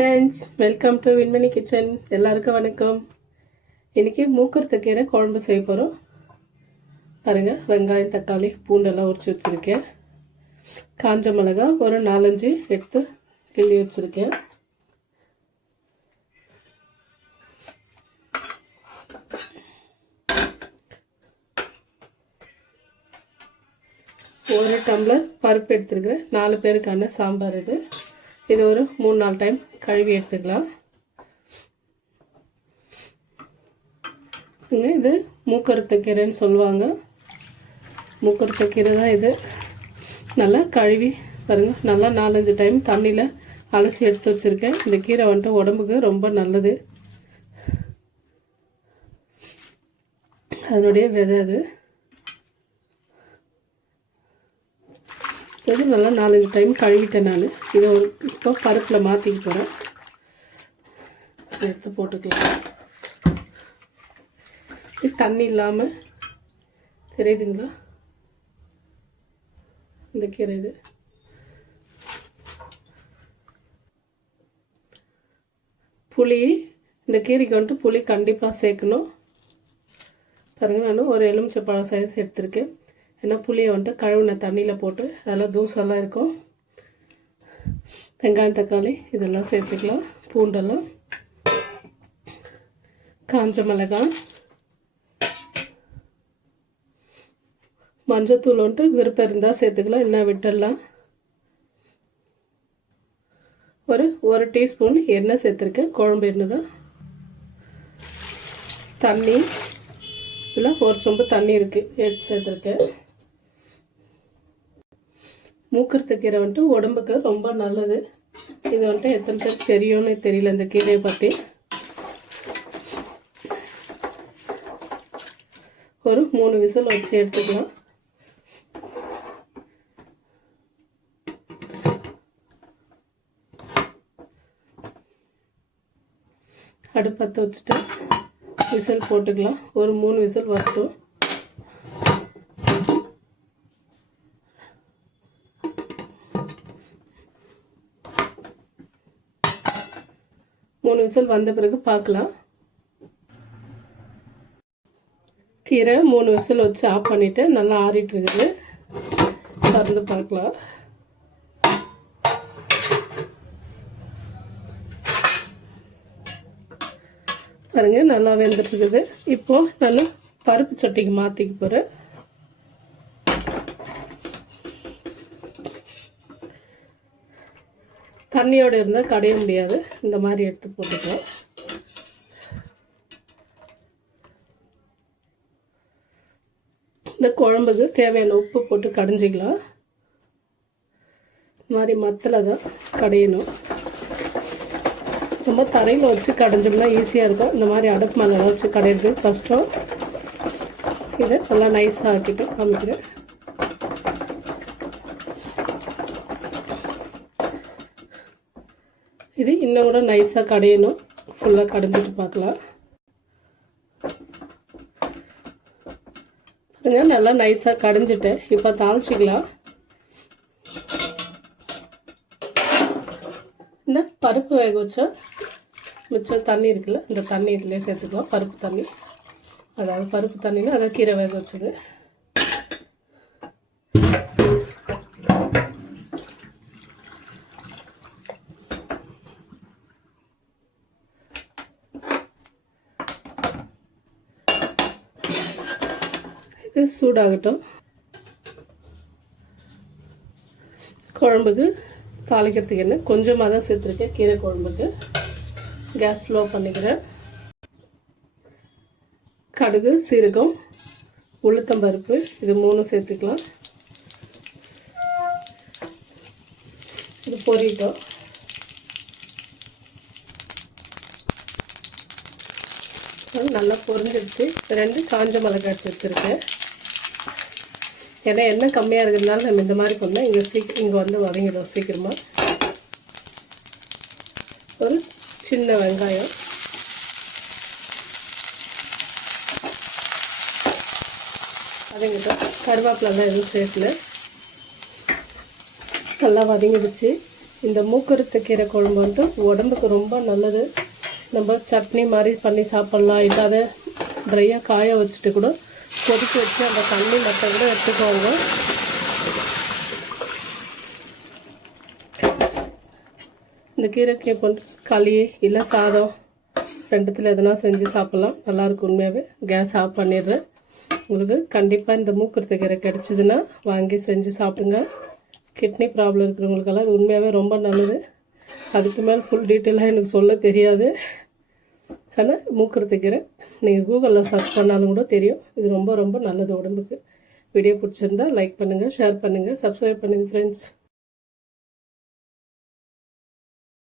Friends, welcome to Vinmani kitchen. எல்லாருக்கும் வணக்கம். இன்றைக்கி மூக்கறுத்தக்கீரை குழம்பு செய்ய போகிறோம். பாருங்கள், வெங்காயம், தக்காளி, பூண்டெல்லாம் உரித்து வச்சுருக்கேன். காஞ்ச மிளகா ஒரு 4-5 எடுத்து கிள்ளி வச்சுருக்கேன். ஒரு டம்ளர் பருப்பு எடுத்துருக்கிறேன். 4 பேருக்கான சாம்பார் இது ஒரு 3-4 டைம் கழுவி எடுத்துக்கலாம். இது மூக்கறுத்தக்கீரைன்னு சொல்லுவாங்க. மூக்கறுத்தக்கீரை தான் இது. நல்லா கழுவி பாருங்கள், நல்லா 4-5 டைம் தண்ணியில் அலசி எடுத்து வச்சுருக்கேன். இந்த கீரை வந்துட்டு உடம்புக்கு ரொம்ப நல்லது. அதனுடைய விதை இது நல்லா 4-5 டைம் கழுவிட்டேன் நான். இதை இப்போ பருப்பில் மாற்றிக்க போகிறேன். எடுத்து போட்டுக்கலாம். இது தண்ணி இல்லாமல் தெரியுதுங்களா? இந்த கீரை இது. புளி, இந்த கீரைக்கு வந்துட்டு புளி கண்டிப்பாக சேர்க்கணும். பாருங்கள், நான் ஒரு எலுமிச்சைப்பழம் சைஸ் எடுத்திருக்கேன். ஏன்னா புளியை வந்துட்டு கழுவின தண்ணியில் போட்டு அதெல்லாம் தூசெல்லாம் இருக்கும். வெங்காயம், தக்காளி இதெல்லாம் சேர்த்துக்கலாம். பூண்டெல்லாம், காஞ்ச மிளகாய், மஞ்சத்தூள் வந்துட்டு விருப்பம் இருந்தால் சேர்த்துக்கலாம், இல்லை விட்டுடலாம். ஒரு டீஸ்பூன் எண்ணெய் சேர்த்துருக்கேன். குழம்பு எண்ணெய் தான். தண்ணி, இதில் ஒரு சொம்பு தண்ணி இருக்குது, எடுத்து சேர்த்துருக்கேன். மூக்கறுத்தக்கீரை வந்துட்டு உடம்புக்கு ரொம்ப நல்லது. இது வந்துட்டு எத்தனை பேருக்கு தெரியும்னு தெரியல இந்த கீரையை பற்றி. ஒரு 3 விசில் வச்சு எடுத்துக்கலாம். அடுப்பத்தை வச்சுட்டு விசில் போட்டுக்கலாம். ஒரு 3 விசில் வரட்டும். மூணு விசில் வந்த பிறகு பார்க்கலாம். கீரை 3 விசில் வச்சு ஆஃப் பண்ணிவிட்டு நல்லா ஆறிட்டு இருக்குது. திறந்து பார்க்கலாம். பாருங்க, நல்லா வெந்துட்டு இருக்குது. இப்போது நான் பருப்பு சட்டிக்கு மாற்றிக்க போகிறேன். தண்ணியோடு இருந்தால் கடைய முடியாது. இந்த மாதிரி எடுத்து போட்டுக்கலாம். இந்த குழம்புக்கு தேவையான உப்பு போட்டு கடைஞ்சிக்கலாம். இந்த மாதிரி மத்தில் தான் கடையணும். ரொம்ப தரையில் வச்சு கடைஞ்சோம்னா ஈஸியாக இருக்கும். இந்த மாதிரி அடுப்பு மேலே வச்சு கடையிறது கஷ்டம். இதை நல்லா நைஸாக ஆக்கிட்டு காமிக்கிறேன். இது இன்னும் கூட நைஸாக கடையணும். ஃபுல்லாக கடைஞ்சிட்டு பார்க்கலாம். பாருங்க, நல்லா நைஸாக கடைஞ்சிட்டேன். இப்போ தாளிச்சிக்கலாம். இந்த பருப்பு வேக வச்சா மிச்சம் தண்ணி இருக்குல்ல, இந்த தண்ணி இதிலே சேர்த்துக்கலாம். பருப்பு தண்ணி, அதாவது பருப்பு தண்ணியில் அதை கீரை வேக வச்சது. இது சூடாகட்டும். குழம்புக்கு தாளிக்கிறதுக்கு என்ன கொஞ்சமாக தான் சேர்த்துருக்கேன். கீரை குழம்புக்கு கேஸ் ஸ்லோ பண்ணிக்கிறேன். கடுகு, சீரகம், உளுத்தம்பருப்பு இது 3 சேர்த்துக்கலாம். இது பொரியட்டும். நல்லா பொரிஞ்சிடுச்சு. 2 காஞ்ச மிளகாய் எடுத்து வச்சுருக்கேன். ஏன்னா எண்ணெய் கம்மியாக இருக்கிறதுனால நம்ம இந்த மாதிரி பண்ணால் இங்கே வந்து வதங்கிடும் சீக்கிரமாக. ஒரு சின்ன வெங்காயம், வதங்கிட்டோம். கருவேப்பிலை தான் எதுவும் சேர்க்கல. நல்லா வதங்கிடுச்சு. இந்த மூக்கறுத்த கீரை குழம்பு வந்து உடம்புக்கு ரொம்ப நல்லது. நம்ம சட்னி மாதிரி பண்ணி சாப்பிட்லாம், இல்லாத ட்ரையாக காய வச்சுட்டு கூட கொதிக்க வச்சு அந்த தண்ணி மட்டும் கூட எடுத்துக்குவாங்க. இந்த கீரைக்கு இப்போ களி இல்லை சாதம் ரெண்டுத்தில் எதனா செஞ்சு சாப்பிட்லாம், நல்லாயிருக்கும். உண்மையாகவே கேஸ் ஆஃப் பண்ணிடுறேன். உங்களுக்கு கண்டிப்பாக இந்த மூக்கறுத்த கீரை கிடச்சிதுன்னா வாங்கி செஞ்சு சாப்பிடுங்க. கிட்னி ப்ராப்ளம் இருக்கிறவங்களுக்கெல்லாம் இது உண்மையாகவே ரொம்ப நல்லது. அதுக்கு மேலே ஃபுல் டீட்டெயிலாக எனக்கு சொல்ல தெரியாது. ஆனால் மூக்கறுத்த கீரை நீங்கள் கூகுளில் சர்ச் பண்ணாலும் கூட தெரியும். இது ரொம்ப ரொம்ப நல்லது உடம்புக்கு. வீடியோ பிடிச்சிருந்தா லைக் பண்ணுங்கள், ஷேர் பண்ணுங்கள், சப்ஸ்கிரைப் பண்ணுங்கள் ஃப்ரெண்ட்ஸ்.